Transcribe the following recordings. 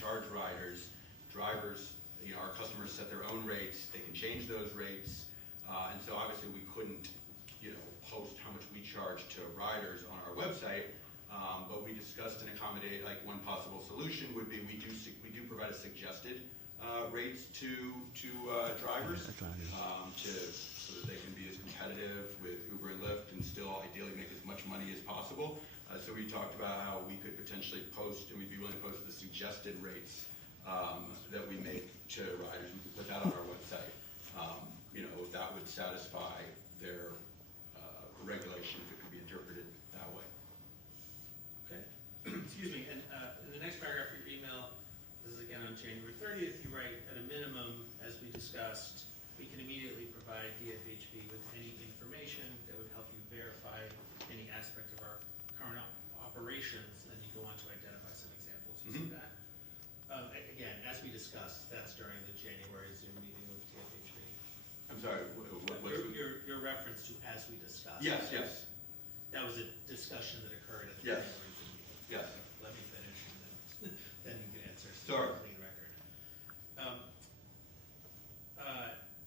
charge riders. Drivers, our customers set their own rates. They can change those rates. And so obviously we couldn't, post how much we charge to riders on our website. But we discussed and accommodate, like one possible solution would be we do provide a suggested rates to drivers so that they can be as competitive with Uber and Lyft and still ideally make as much money as possible. So we talked about how we could potentially post, and we'd be willing to post the suggested rates that we make to riders. We could put that on our website. If that would satisfy their regulation, if it could be interpreted that way. Okay. Excuse me. And in the next paragraph of your email, this is again on January 30th, you write, at a minimum, as we discussed, we can immediately provide DFHB with any information that would help you verify any aspect of our current operations. And then you go on to identify some examples. You see that? Again, as we discussed, that's during the January Zoom meeting with DFHB. I'm sorry, Your reference to as we discussed. Yes, yes. That was a discussion that occurred at the Yes. January Zoom meeting. Yes. Let me finish and then you can answer. Sure. Clean record.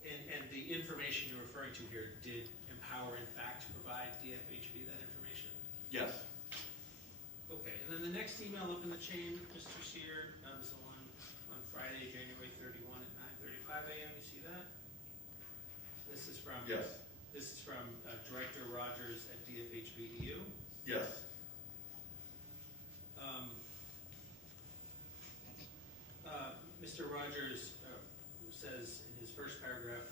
And the information you're referring to here did Empower in fact provide DFHB that information? Yes. Okay, and then the next email up in the chain, Mr. Sear, is the one on Friday, January 31 at 9:35 a.m. You see that? This is from. Yes. This is from Director Rogers at DFHB-EU. Yes. Mr. Rogers says in his first paragraph,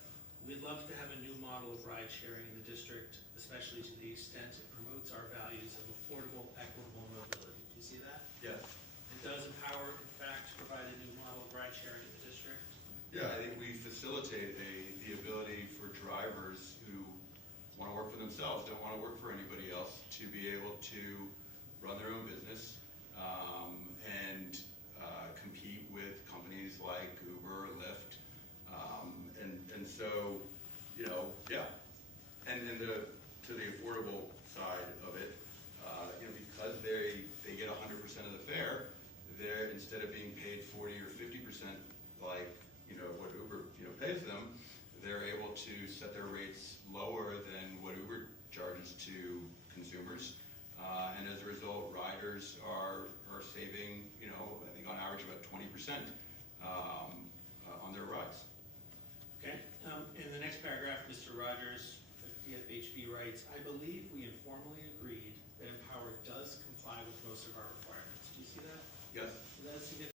we'd love to have a new model of ride sharing in the district, especially to the extent it promotes our values of affordable, equitable mobility. Do you see that? Yes. And does Empower, in fact, provide a new model of ride sharing in the district? Yeah, I think we facilitate the ability for drivers who want to work for themselves, don't want to work for anybody else, to be able to run their own business and compete with companies like Uber or Lyft. And so, yeah. And to the affordable side of it, because they get 100% of the fare, they're, instead of being paid 40 or 50% like what Uber pays them, they're able to set their rates lower than what Uber charges to consumers, and as a result, riders are saving, I think on average about 20% on their rides. Okay. In the next paragraph, Mr. Rogers of DFHB writes, I believe we informally agreed that Empower does comply with most of our requirements. Do you see that? Yes. Is that a significant